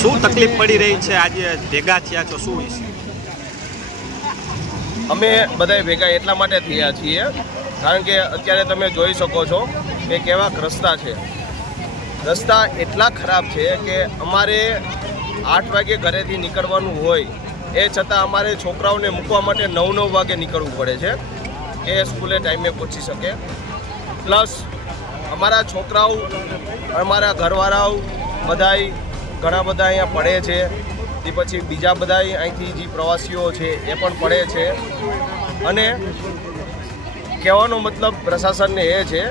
શું તકલીફ પડી રહી છે? આજે ભેગા થયા છો, શું વિશે? અમે બધા ભેગા એટલા માટે થયા છીએ કારણ કે અત્યારે તમે જોઈ શકો છો કે કેવા રસ્તા છે. રસ્તા એટલા ખરાબ છે કે અમારે 8 વાગે ઘરેથી નીકળવાનું હોય એ છતાં અમારે છોકરાઓને મૂકવા માટે 9 વાગે નીકળવું પડે છે કે સ્કૂલે ટાઈમે પહોંચી શકે. પ્લસ અમારા છોકરાઓ, અમારા ઘરવાળાઓ બધાય ઘણા બધા અહીંયા પડે છે. તે પછી બીજા બધા અહીંથી જે પ્રવાસીઓ છે એ પણ પડે છે. અને કહેવાનો મતલબ પ્રશાસનને એ છે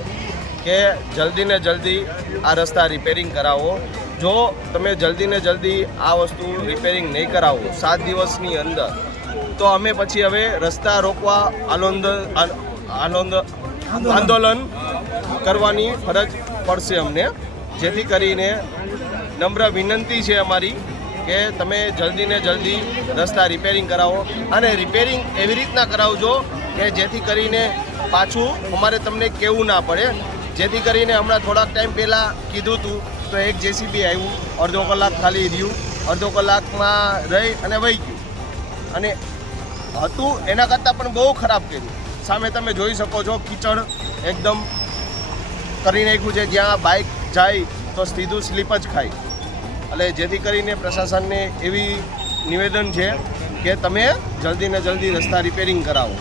કે જલ્દી ને જલ્દી આ રસ્તા રિપેરિંગ કરાવો. જો તમે જલ્દી ને જલ્દી આ વસ્તુ રિપેરિંગ નહીં કરાવો 7 દિવસની અંદર, તો અમે પછી હવે રસ્તા રોકવા આંદોલન કરવાની ફરજ પડશે અમને. જેથી કરીને નમ્ર વિનંતી છે અમારી કે તમે જલ્દી ને જલ્દી રસ્તા રિપેરિંગ કરાવો. અને રિપેરિંગ એવી રીતના કરાવજો કે જેથી કરીને પાછું અમારે તમને કહેવું ના પડે. જેથી કરીને હમણાં થોડાક ટાઈમ પહેલાં કીધું હતું તો એક જેસીબી આવ્યું, અડધો કલાક ખાલી રહ્યું, અડધો કલાકમાં રહી અને વહી ગયું. અને હતું એના કરતાં પણ બહુ ખરાબ કર્યું. સામે તમે જોઈ શકો છો કીચડ એકદમ કરી નાખ્યું છે, જ્યાં બાઇક જાય તો સીધું સ્લીપ જ ખાય. એટલે જેથી કરીને પ્રશાસનને એવી નિવેદન છે કે તમે જલ્દી ને જલ્દી રસ્તા રિપેરિંગ કરાવો.